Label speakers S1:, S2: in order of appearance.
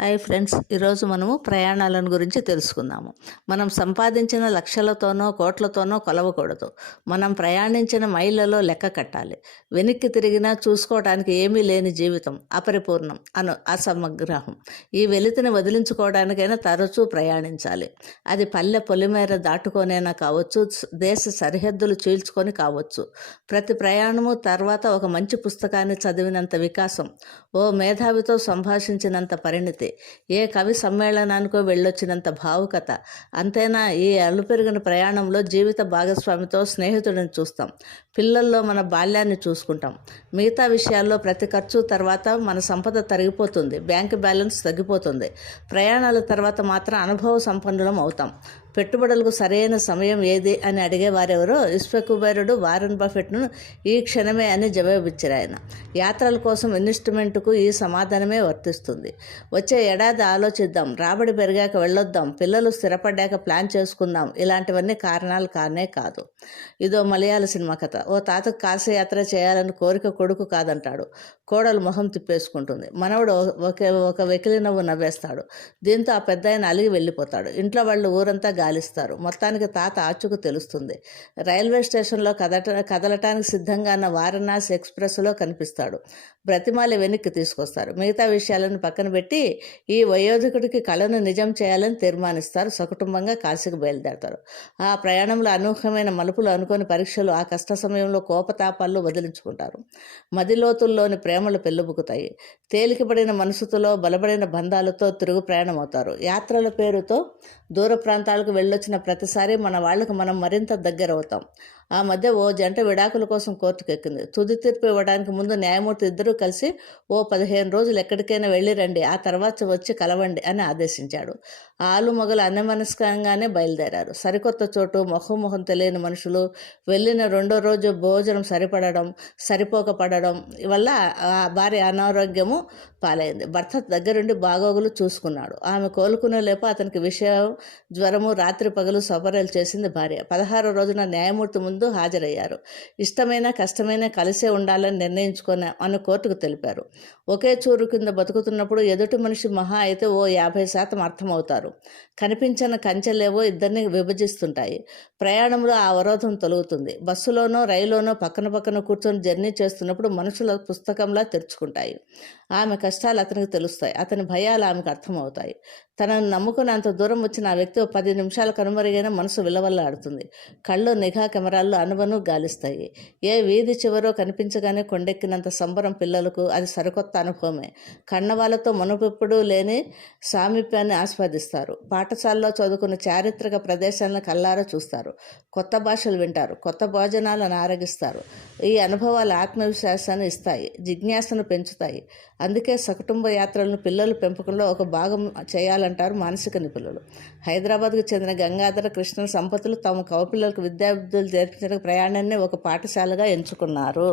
S1: Hi friends ఈరోజు మనము ప్రయాణాలను గురించి తెలుసుకుందాము. మనం సంపాదించిన లక్షలతోనో కోట్లతోనో కొలవకూడదు. మనం ప్రయాణించిన మైళ్ళలో లెక్క కట్టాలి. వెనక్కి తిరిగినా చూసుకోవడానికి ఏమీ లేని జీవితం అపరిపూర్ణం అను అసమగ్రహం. ఈ వెలితిని వదిలించుకోవడానికైనా తరచూ ప్రయాణించాలి. అది పల్లె పొలిమేర దాటుకొనైనా కావచ్చు దేశ సరిహద్దులు చీల్చుకొని కావచ్చు. ప్రతి ప్రయాణము తర్వాత ఒక మంచి పుస్తకాన్ని చదివినంత వికాసం ఓ మేధావితో సంభాషించినంత పరిణితి. ఏ కవి సమ్మేళనానికో వెళ్ళొచ్చినంత భావుకత. అంతేనా? ఈ అలుపెరిగిన ప్రయాణంలో జీవిత భాగస్వామితో స్నేహితుడిని చూస్తాం. పిల్లల్లో మన బాల్యాన్ని చూసుకుంటాం. మిగతా విషయాల్లో ప్రతి ఖర్చు తర్వాత మన సంపద తరిగిపోతుంది. బ్యాంక్ బ్యాలెన్స్ తగ్గిపోతుంది. ప్రయాణాల తర్వాత మాత్రం అనుభవ సంపన్నులం అవుతాం. పెట్టుబడులకు సరైన సమయం ఏది అని అడిగేవారెవరో విశ్వకుబేరుడు వారన్ బఫెట్ను ఈ క్షణమే అని జవాబిచ్చారు ఆయన. యాత్రల కోసం ఇన్వెస్ట్మెంట్కు ఈ సమాధానమే వర్తిస్తుంది. వచ్చే ఏడాది ఆలోచిద్దాం రాబడి పెరిగాక వెళ్ళొద్దాం పిల్లలు స్థిరపడ్డాక ప్లాన్ చేసుకుందాం ఇలాంటివన్నీ కారణాలు కానే కాదు. ఇదో మలయాళ సినిమా కథ. ఓ తాతకు కాశీయాత్ర చేయాలని కోరిక కొడుకు కాదంటాడు. కోడలు మొహం తిప్పేసుకుంటుంది. మనవడు ఒక ఒక వెకిలి నవ్వు నవ్వేస్తాడు. దీంతో ఆ పెద్ద ఆయన అలిగి వెళ్ళిపోతాడు. ఇంట్లో వాళ్ళు ఊరంతా గాలిస్తారు. మొత్తానికి తాత ఆచుకు తెలుస్తుంది. రైల్వే స్టేషన్లో కదట కదలటానికి సిద్ధంగా ఉన్న వారణాసి ఎక్స్ప్రెస్లో కనిపిస్తాడు. బ్రతిమాలి వెనక్కి తీసుకొస్తారు. మిగతా విషయాలను పక్కన పెట్టి ఈ వయోధికుడికి కళను నిజం చేయాలని తీర్మానిస్తారు. సకుటుంబంగా కాశీకి బయలుదేరతారు. ఆ ప్రయాణంలో అనూహ్యమైన మలుపులు అనుకోని పరీక్షలు ఆ కష్ట సమయంలో కోపతాపాలు వదిలించుకుంటారు. మదిలోతుల్లోని ప్రేమలు పెళ్ళుబుకుతాయి. తేలికబడిన మనసుతో బలపడిన బంధాలతో తిరుగు ప్రయాణం అవుతారు యాత్రల పేరుతో దూర ప్రాంతాలకు వెళ్ళొచ్చిన ప్రతిసారి మన వాళ్ళకు మనం మరింత దగ్గర అవుతాం ఆ మధ్య ఓ జంట విడాకుల కోసం కోర్టుకు ఎక్కింది తుది తీర్పు ఇవ్వడానికి ముందు న్యాయమూర్తి ఇద్దరూ కలిసి ఓ పదిహేను రోజులు ఎక్కడికైనా వెళ్ళి రండి ఆ తర్వాత వచ్చి కలవండి అని ఆదేశించాడు. ఆలు మొగలు అన్నమనస్కంగానే బయలుదేరారు. సరికొత్త చోటు మొహం మొహం తెలియని మనుషులు వెళ్ళిన రెండో రోజు భోజనం సరిపడడం సరిపోకపడడం వల్ల భార్య అనారోగ్యము పాలైంది. భర్త దగ్గరుండి బాగోగులు చూసుకున్నాడు. ఆమె కోలుకునే లేప అతనికి విషయం జ్వరము రాత్రి పగలు సబరలు చేసింది భార్య. పదహారో రోజున న్యాయమూర్తి ముందు హాజరయ్యారు. ఇష్టమైన కష్టమైన కలిసే ఉండాలని నిర్ణయించుకున్నా అని కోర్టుకు తెలిపారు. ఒకే చూరు కింద బతుకుతున్నప్పుడు ఎదుటి మనిషి మహా అయితే ఓ యాభై శాతం అర్థమవుతారు. కనిపించిన కంచెలేవో ఇద్దరిని విభజిస్తుంటాయి. ప్రయాణంలో ఆ అవరోధం తొలుగుతుంది. బస్సులోనో రైల్లోనో పక్కన పక్కన కూర్చొని జర్నీ చేస్తున్నప్పుడు మనుషుల పుస్తకంలో తెరుచుకుంటాయి. ఆమె కష్టాలు అతనికి తెలుస్తాయి. అతని భయాలు ఆమెకు అర్థమవుతాయి. తనను నమ్ముకుని అంత దూరం వచ్చిన ఆ వ్యక్తి పది నిమిషాల కనుమరుగైన మనసు విలవల్లాడుతుంది. కళ్ళు నిఘా కెమెరాల్లో అనుబను గాలిస్తాయి. ఏ వీధి చివరో కనిపించగానే కొండెక్కినంత సంబరం పిల్లలకు అది సరికొత్త అనుభవమే. కన్నవాళ్ళతో మనుపెప్పుడు లేని సామీప్యాన్ని ఆస్వాదిస్తారు. పాఠశాలలో చదువుకున్న చారిత్రక ప్రదేశాలను కల్లారా చూస్తారు. కొత్త భాషలు వింటారు. కొత్త భోజనాలను ఆరగిస్తారు. ఈ అనుభవాలు ఆత్మవిశ్వాసాన్ని ఇస్తాయి. జిజ్ఞాసను పెంచుతాయి. అందుకే సకుటుంబ యాత్రలను పిల్లల పెంపకంలో ఒక భాగం చేయాలంటారు మానసిక నిపుణులు. హైదరాబాద్కు చెందిన గంగాధర కృష్ణ సంపతులు తమ కవపిల్లలకు విద్యార్థులు చేర్పించడానికి ప్రయాణాన్ని ఒక పాఠశాలగా ఎంచుకున్నారు.